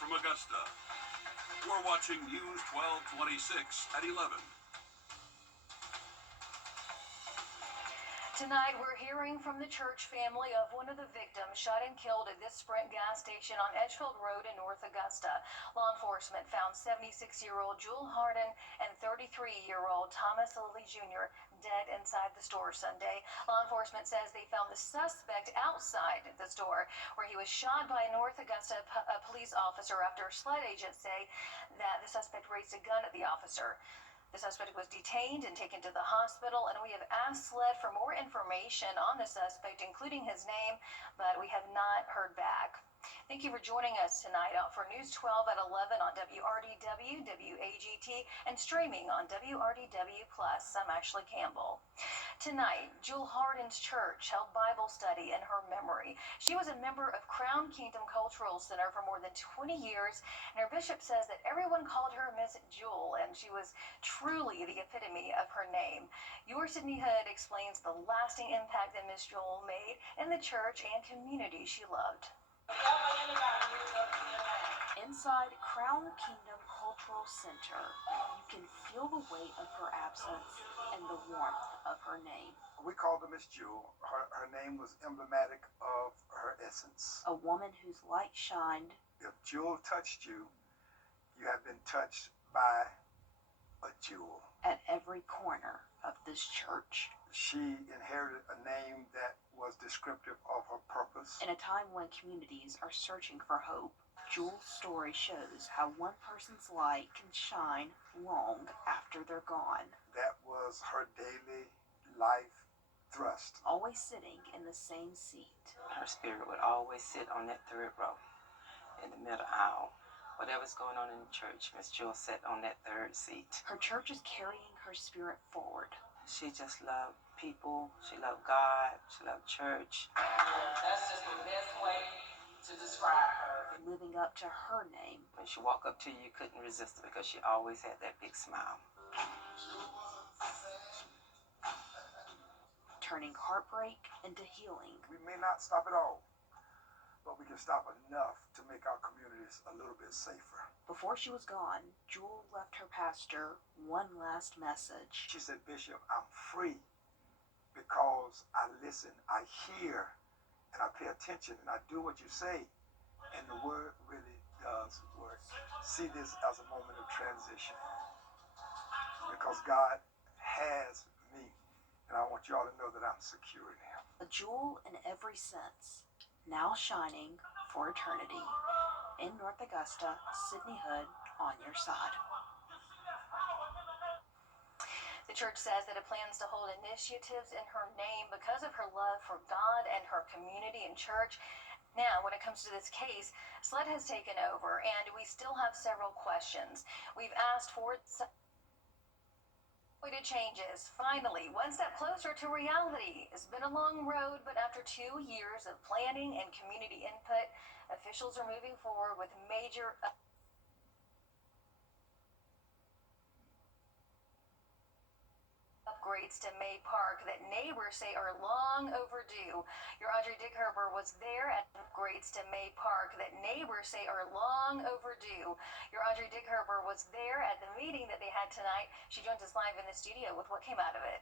from Augusta. We're watching News 1226 at 11. Tonight, we're hearing from the church family of one of the victims shot and killed at this Sprint gas station on Edgefield Road in North Augusta. Law enforcement found 76-year-old Jewel Harden and 33-year-old Thomas Lilly Jr. dead inside the store Sunday. Law enforcement says they found the suspect outside the store where he was shot by a North Augusta police officer after SLED agents say that the suspect raised a gun at the officer. The suspect was detained and taken to the hospital, and we have asked SLED for more information on the suspect, including his name, but we have not heard back. Thank you for joining us tonight for News 12 at 11 on WRDW, WAGT, and streaming on WRDW+. I'm Ashley Campbell. Tonight, Jewel Harden's church held Bible study in her memory. She was a member of Crown Kingdom Cultural Center for more than 20 years, and her bishop says that everyone called her Miss Jewel, and she was truly the epitome of her name. Your Sydney Hood explains the lasting impact that Miss Jewel made in the church and community she loved. Inside Crown Kingdom Cultural Center, you can feel the weight of her absence and the warmth of her name. We called her Miss Jewel. Her name was emblematic of her essence. A woman whose light shined. If Jewel touched you, you have been touched by a jewel. At every corner of this church. She inherited a name that was descriptive of her purpose. In a time when communities are searching for hope, Jewel's story shows how one person's light can shine long after they're gone. That was her daily life thrust. Always sitting in the same seat. Her spirit would always sit on that third row in the middle aisle. Whatever's going on in the church, Miss Jewel sat on that third seat. Her church is carrying her spirit forward. She just loved people. She loved God. She loved church. That's just the best way to describe her. Living up to her name. When she walked up to you, you couldn't resist her because she always had that big smile. Turning heartbreak into healing. We may not stop it all, but we can stop enough to make our communities a little bit safer. Before she was gone, Jewel left her pastor one last message. She said, Bishop, I'm free because I listen, I hear, and I pay attention, and I do what you say. And the word really does work. See this as a moment of transition. Because God has me, and I want y'all to know that I'm secure in Him. A jewel in every sense, now shining for eternity. In North Augusta, Sydney Hood on your side. The church says that it plans to hold initiatives in her name because of her love for God and her community and church. Now, when it comes to this case, SLED has taken over, and we still have several questions. We've asked for changes. Finally, one step closer to reality. It's been a long road, but after 2 years of planning and community input, officials are moving forward with major upgrades to May Park that neighbors say are long overdue. Your Audrey Dickherber was there at upgrades to May Park that neighbors say are long overdue. Your Audrey Dickherber was there at the meeting that they had tonight. She joins us live in the studio with what came out of it.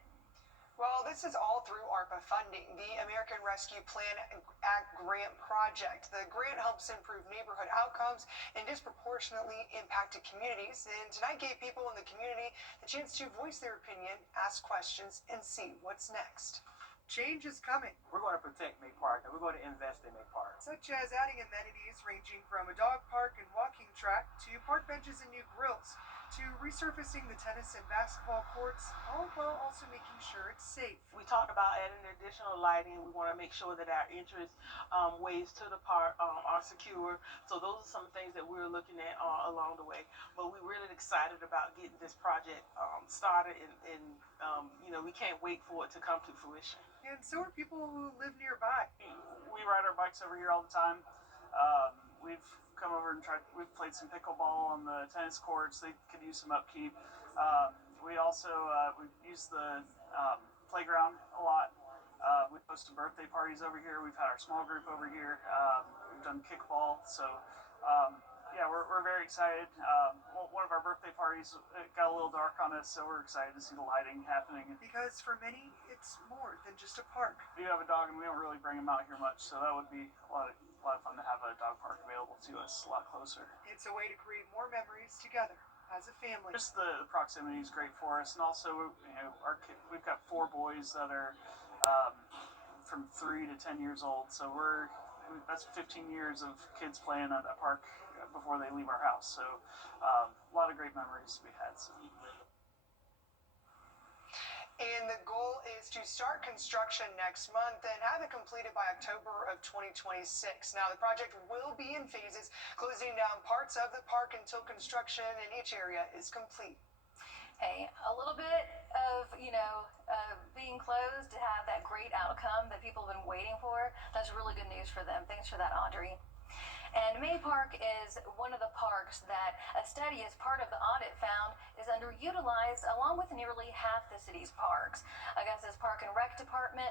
Well, this is all through ARPA funding, the American Rescue Plan Act grant project. The grant helps improve neighborhood outcomes in disproportionately impacted communities, and tonight gave people in the community the chance to voice their opinion, ask questions, and see what's next. Change is coming. We're going to protect May Park, and we're going to invest in May Park. Such as adding amenities ranging from a dog park and walking track to park benches and new grills, to resurfacing the tennis and basketball courts, all while also making sure it's safe. We talked about adding additional lighting. We want to make sure that our entrance ways to the park are secure. So those are some things that we're looking at along the way. But we're really excited about getting this project started, and we can't wait for it to come to fruition. And so are people who live nearby. We ride our bikes over here all the time. We've come over and we've played some pickleball on the tennis courts. They could use some upkeep. We also, we've used the playground a lot. We've hosted birthday parties over here. We've had our small group over here. We've done kickball. So yeah, we're very excited. One of our birthday parties got a little dark on us, so we're excited to see the lighting happening. Because for many, it's more than just a park. We have a dog, and we don't really bring him out here much, so that would be a lot of fun to have a dog park available to us a lot closer. It's a way to create more memories together as a family. Just the proximity is great for us, and also we've got 4 boys that are from 3 to 10 years old, so that's 15 years of kids playing at that park before they leave our house. So a lot of great memories to be had. So. And the goal is to start construction next month and have it completed by October of 2026. Now, the project will be in phases, closing down parts of the park until construction in each area is complete. Hey, a little bit of, being closed to have that great outcome that people have been waiting for. That's really good news for them. Thanks for that, Audrey. And May Park is one of the parks that a study as part of the audit found is underutilized, along with nearly half the city's parks. Augusta's Park and Rec Department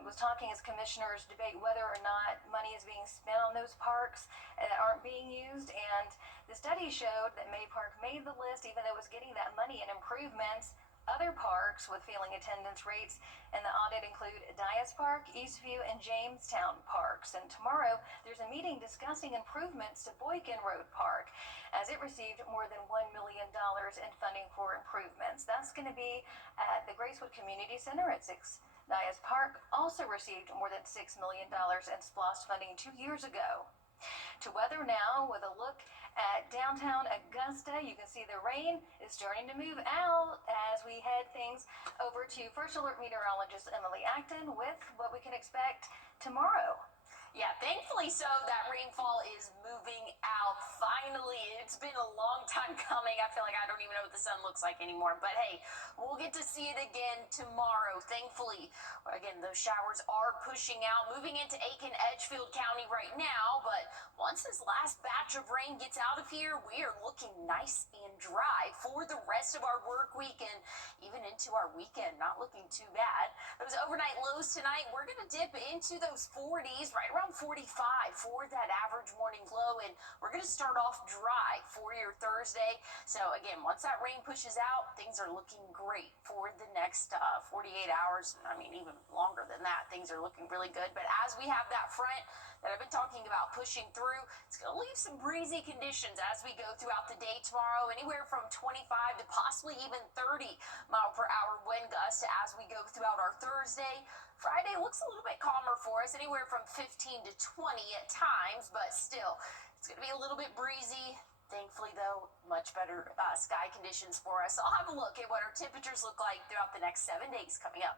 was talking as commissioners debate whether or not money is being spent on those parks that aren't being used. And the study showed that May Park made the list, even though it was getting that money and improvements. Other parks with failing attendance rates in the audit include Dias Park, Eastview, and Jamestown parks. And tomorrow, there's a meeting discussing improvements to Boykin Road Park, as it received more than $1 million in funding for improvements. That's going to be at the Gracewood Community Center at 6. Dias Park also received more than $6 million in SPLOST funding 2 years ago. To weather now with a look at downtown Augusta. You can see the rain is starting to move out as we head things over to First Alert meteorologist Emily Acton with what we can expect tomorrow. Yeah, thankfully so, that rainfall is moving out. Finally, it's been a long time coming. I feel like I don't even know what the sun looks like anymore. But hey, we'll get to see it again tomorrow, thankfully. Again, those showers are pushing out, moving into Aiken, Edgefield County right now. But once this last batch of rain gets out of here, we are looking nice and dry for the rest of our work week and even into our weekend. Not looking too bad. Those overnight lows tonight, we're going to dip into those 40s, right around 45 for that average morning low, and we're going to start off dry for your Thursday. So again, once that rain pushes out, things are looking great for the next 48 hours. I mean, even longer than that, things are looking really good. But as we have that front that I've been talking about pushing through, it's going to leave some breezy conditions as we go throughout the day tomorrow, anywhere from 25 to possibly even 30 mile per hour wind gusts as we go throughout our Thursday. Friday looks a little bit calmer for us, anywhere from 15 to 20 at times, but still, it's going to be a little bit breezy. Thankfully, though, much better sky conditions for us. I'll have a look at what our temperatures look like throughout the next 7 days coming up.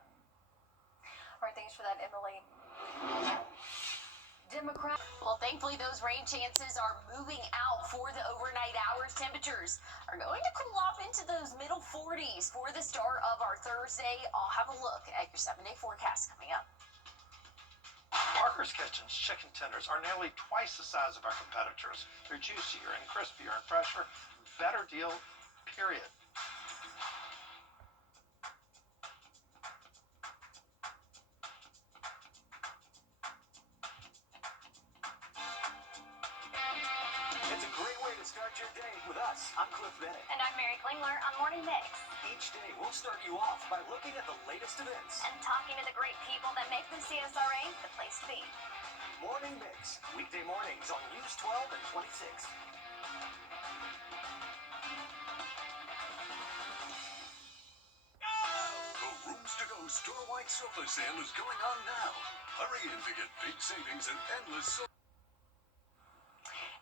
All right, thanks for that, Emily. Well, thankfully, those rain chances are moving out for the overnight hours. Temperatures are going to cool off into those middle 40s for the start of our Thursday. I'll have a look at your 7-day forecast coming up. Parker's Kitchen's chicken tenders are nearly twice the size of our competitors. They're juicier and crispier and fresher. Better deal, period. It's a great way to start your day with us. I'm Cliff Bennett. And I'm Mary Klingler on Morning Mix. Each day, we'll start you off by looking at the latest events. And talking to the great people that make the CSRA the place to be. Morning Mix, weekday mornings on News 12 and 26. The Rooms to Go store-wide sofa sale is going on now. Hurry in to get big savings and endless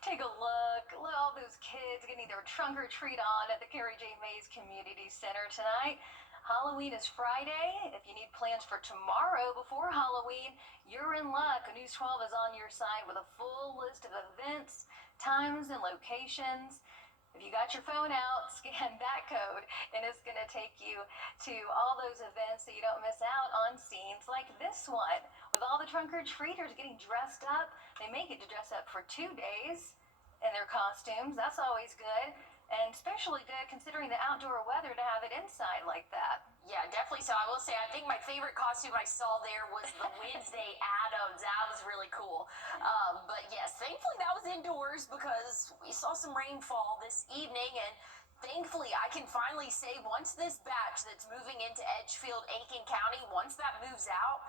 Take a look at all those kids getting their trunk or treat on at the Carrie J. Mays Community Center tonight. Halloween is Friday. If you need plans for tomorrow before Halloween, you're in luck. News 12 is on your side with a full list of events, times, and locations. If you got your phone out, scan that code, and it's going to take you to all those events so you don't miss out on scenes like this one. With all the trunk or treaters getting dressed up, they may get to dress up for 2 days in their costumes. That's always good, and especially good considering the outdoor weather to have it inside like that. Yeah, definitely so. I will say, I think my favorite costume I saw there was the Wednesday Addams. That was really cool. But yes, thankfully that was indoors because we saw some rainfall this evening, and thankfully I can finally say once this batch that's moving into Edgefield, Aiken County, once that moves out,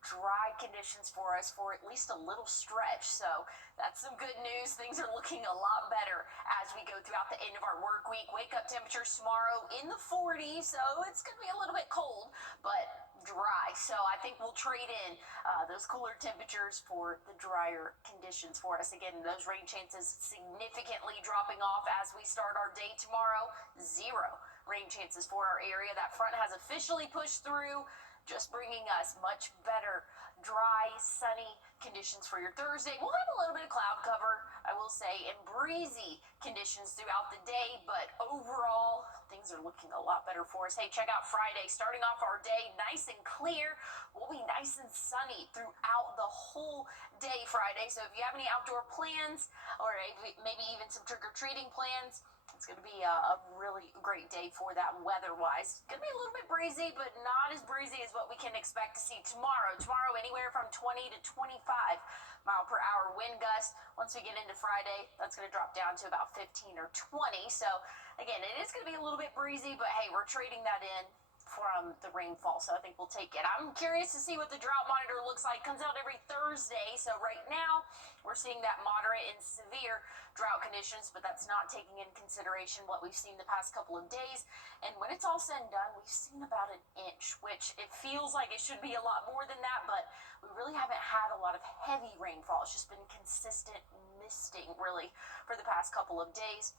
dry conditions for us for at least a little stretch. So that's some good news. Things are looking a lot better as we go throughout the end of our work week. Wake up temperatures tomorrow in the 40s, so it's going to be a little bit cold, but dry. So I think we'll trade in those cooler temperatures for the drier conditions for us. Again, those rain chances significantly dropping off as we start our day tomorrow. 0 rain chances for our area. That front has officially pushed through, just bringing us much better dry, sunny conditions for your Thursday. We'll have a little bit of cloud cover, I will say, and breezy conditions throughout the day, but overall, things are looking a lot better for us. Hey, check out Friday. Starting off our day nice and clear. We'll be nice and sunny throughout the whole day Friday. So if you have any outdoor plans or maybe even some trick-or-treating plans, it's going to be a really great day for that weather-wise. It's going to be a little bit breezy, but not as breezy as what we can expect to see tomorrow. Tomorrow, anywhere from 20 to 25 mile per hour wind gusts. Once we get into Friday, that's going to drop down to about 15 or 20. So, again, it is going to be a little bit breezy, but hey, we're trading that in from the rainfall, so I think we'll take it. I'm curious to see what the drought monitor looks like. Comes out every Thursday, so right now we're seeing that moderate and severe drought conditions, but that's not taking into consideration what we've seen the past couple of days. And when it's all said and done, we've seen about 1 inch, which it feels like it should be a lot more than that, but we really haven't had a lot of heavy rainfall. It's just been consistent misting, really, for the past couple of days.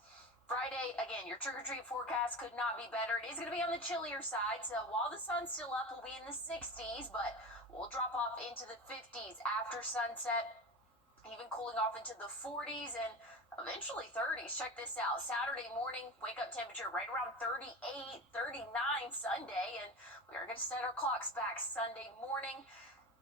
Friday, again, your trick-or-treat forecast could not be better. It is going to be on the chillier side, so while the sun's still up, we'll be in the 60s, but we'll drop off into the 50s after sunset, even cooling off into the 40s and eventually 30s. Check this out. Saturday morning, wake-up temperature right around 38, 39 Sunday, and we are going to set our clocks back Sunday morning.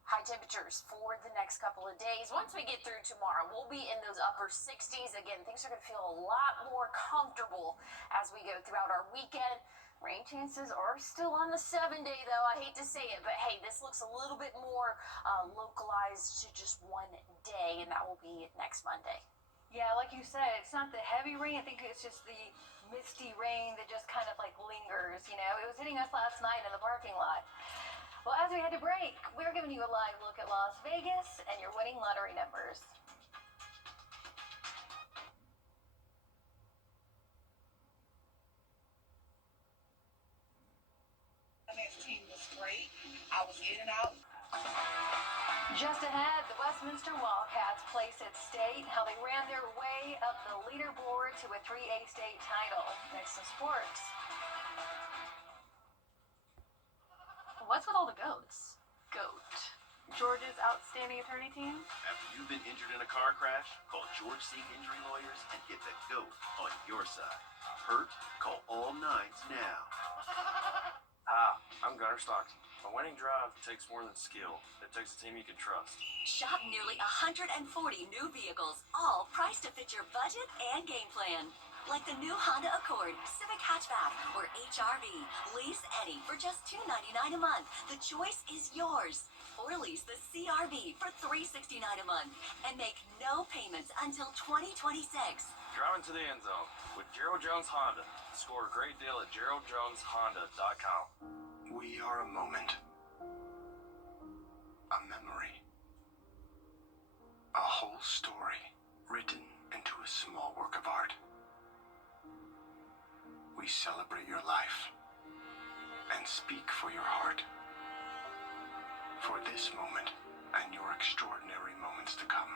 High temperatures for the next couple of days. Once we get through tomorrow, we'll be in those upper 60s. Again, things are going to feel a lot more comfortable as we go throughout our weekend. Rain chances are still on the 7-day, though. I hate to say it, but hey, this looks a little bit more localized to just one day, and that will be next Monday. Yeah, like you said, it's not the heavy rain. I think it's just the misty rain that just kind of like lingers, you know. It was hitting us last night in the parking lot. Well, as we had to break, we're giving you a live look at Las Vegas and your winning lottery numbers. Team was great. I was in and out. Just ahead, the Westminster Wildcats place at state how they ran their way up the leaderboard to a 3A state title. Next to sports. What's with all the goats? Goat. Georgia's outstanding attorney team? After you've been injured in a car crash, call George Seek Injury Lawyers and get the GOAT on your side. Hurt? Call all 9s now. Hi, I'm Gunnar Stockton. A winning drive takes more than skill. It takes a team you can trust. Shop nearly 140 new vehicles, all priced to fit your budget and game plan. Like the new Honda Accord, Civic Hatchback, or HRV. Lease any for just $299 a month. The choice is yours. Or lease the CRV for $369 a month and make no payments until 2026. Driving to the end zone with Gerald Jones Honda. Score a great deal at GeraldJonesHonda.com. We are a moment, a memory, a whole story written into a small work of art. We celebrate your life and speak for your heart. For this moment and your extraordinary moments to come,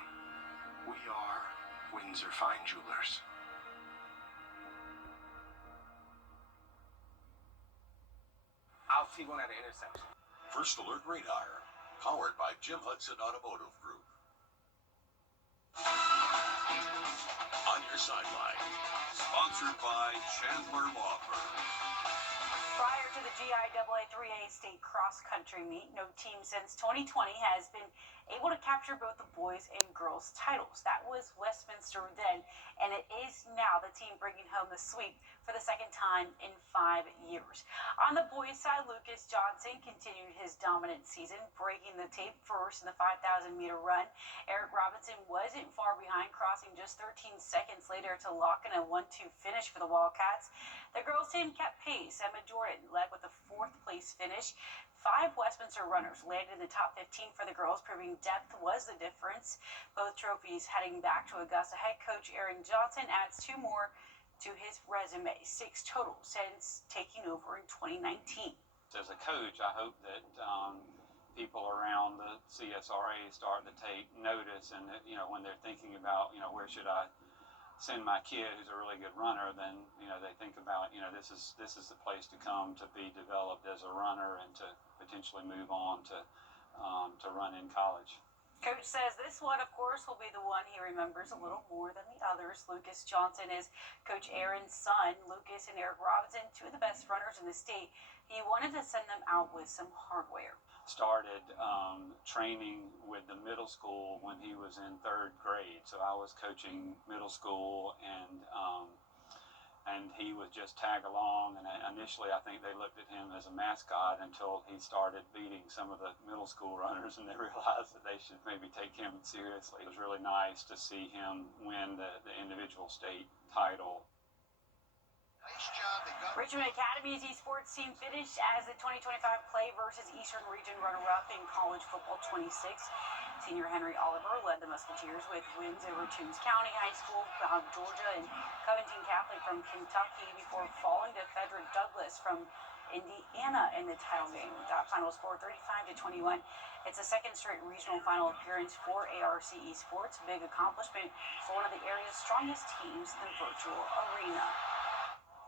we are Windsor Fine Jewelers. I'll see one at the intersection. First Alert Radar, powered by Jim Hudson Automotive Group. On your sideline, sponsored sponsored by Chandler Law Firm. Prior to the GIAA 3A state cross-country meet, no team since 2020 has been able to capture both the boys and girls titles. That was Westminster then, and it is now the team bringing home the sweep for the second time in 5 years. On the boys' side, Lucas Johnson continued his dominant season, breaking the tape first in the 5,000-meter run. Eric Robinson wasn't far behind, crossing just 13 seconds later to lock in a 1-2 finish for the Wildcats. The girls' team kept pace. Emma Jordan led with a 4th-place finish. 5 Westminster runners landed in the top 15 for the girls, proving depth was the difference. Both trophies heading back to Augusta. Head coach Aaron Johnson adds 2 more to his resume, 6 total since taking over in 2019. As a coach, I hope that people around the CSRA start to take notice, and that, when they're thinking about, where should I send my kid who's a really good runner, then they think about this is the place to come to be developed as a runner and to potentially move on to run in college. Coach says this one, of course, will be the one he remembers a little more than the others. Lucas Johnson is Coach Aaron's son. Lucas and Eric Robinson, 2 of the best runners in the state. He wanted to send them out with some hardware. Started training with the middle school when he was in 3rd grade. So I was coaching middle school, and he would just tag along. And initially, I think they looked at him as a mascot until he started beating some of the middle school runners, and they realized that they should maybe take him seriously. It was really nice to see him win the individual state title. Richmond Academy's esports team finished as the 2025 Play versus Eastern Region runner-up in college football 26. Senior Henry Oliver led the Musketeers with wins over Toombs County High School, Georgia, and Covington Catholic from Kentucky before falling to Frederick Douglass from Indiana in the title game. That final score 35-21. It's a 2nd straight regional final appearance for ARC Esports. Big accomplishment for one of the area's strongest teams in the virtual arena.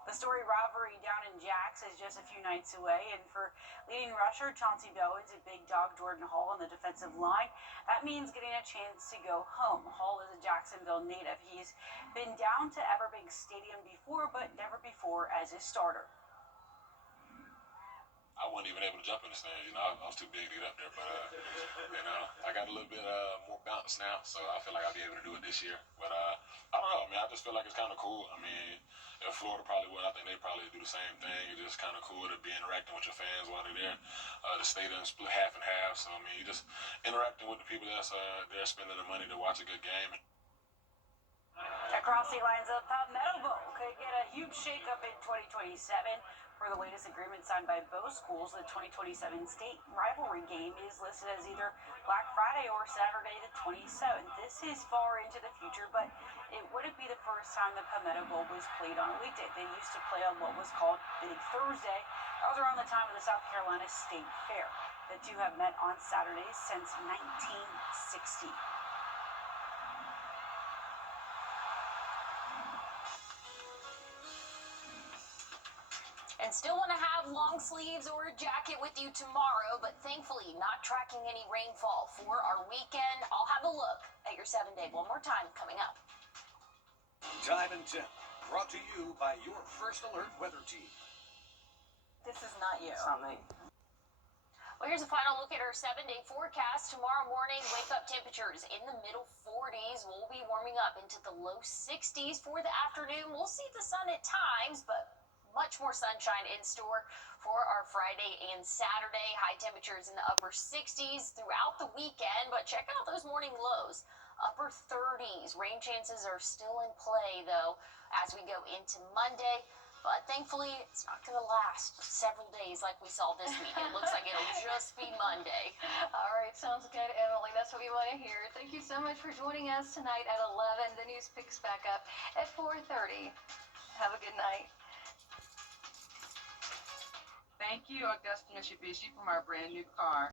The Story rivalry down in Jax is just a few nights away, and for leading rusher Chauncey Bowens and big dog Jordan Hall on the defensive line, that means getting a chance to go home. Hall is a Jacksonville native. He's been down to Everbank Stadium before, but never before as a starter. I wasn't even able to jump in the stands. I was too big to get up there, but I got a little bit more bounce now, so I feel like I'll be able to do it this year. But I don't know. I just feel like it's kind of cool. If Florida probably would, I think they probably do the same thing. It's just kind of cool to be interacting with your fans while they're there. The stadium split half and half, so you just interacting with the people that's there spending the money to watch a good game. Across the lines of Palmetto Bowl could get a huge shakeup in 2027. For the latest agreement signed by both schools, the 2027 state rivalry game is listed as either Black Friday or Saturday the 27th. This is far into the future, but it wouldn't be the first time the Palmetto Bowl was played on a weekday. They used to play on what was called Big Thursday. That was around the time of the South Carolina State Fair. The two have met on Saturdays since 1960. And still want to have long sleeves or a jacket with you tomorrow, but thankfully not tracking any rainfall for our weekend. I'll have a look at your 7-day one more time coming up. Time and Temp, brought to you by your First Alert weather team. This is not you. It's not me. Well, here's a final look at our 7-day forecast. Tomorrow morning, wake-up temperatures in the middle 40s. We'll be warming up into the low 60s for the afternoon. We'll see the sun at times, but much more sunshine in store for our Friday and Saturday. High temperatures in the upper 60s throughout the weekend, but check out those morning lows. Upper 30s. Rain chances are still in play, though, as we go into Monday. But thankfully, it's not going to last several days like we saw this week. It looks like it'll just be Monday. All right, sounds good, Emily. That's what we want to hear. Thank you so much for joining us tonight at 11. The news picks back up at 4:30. Have a good night. Thank you, Augusta Mitsubishi, for my brand new car.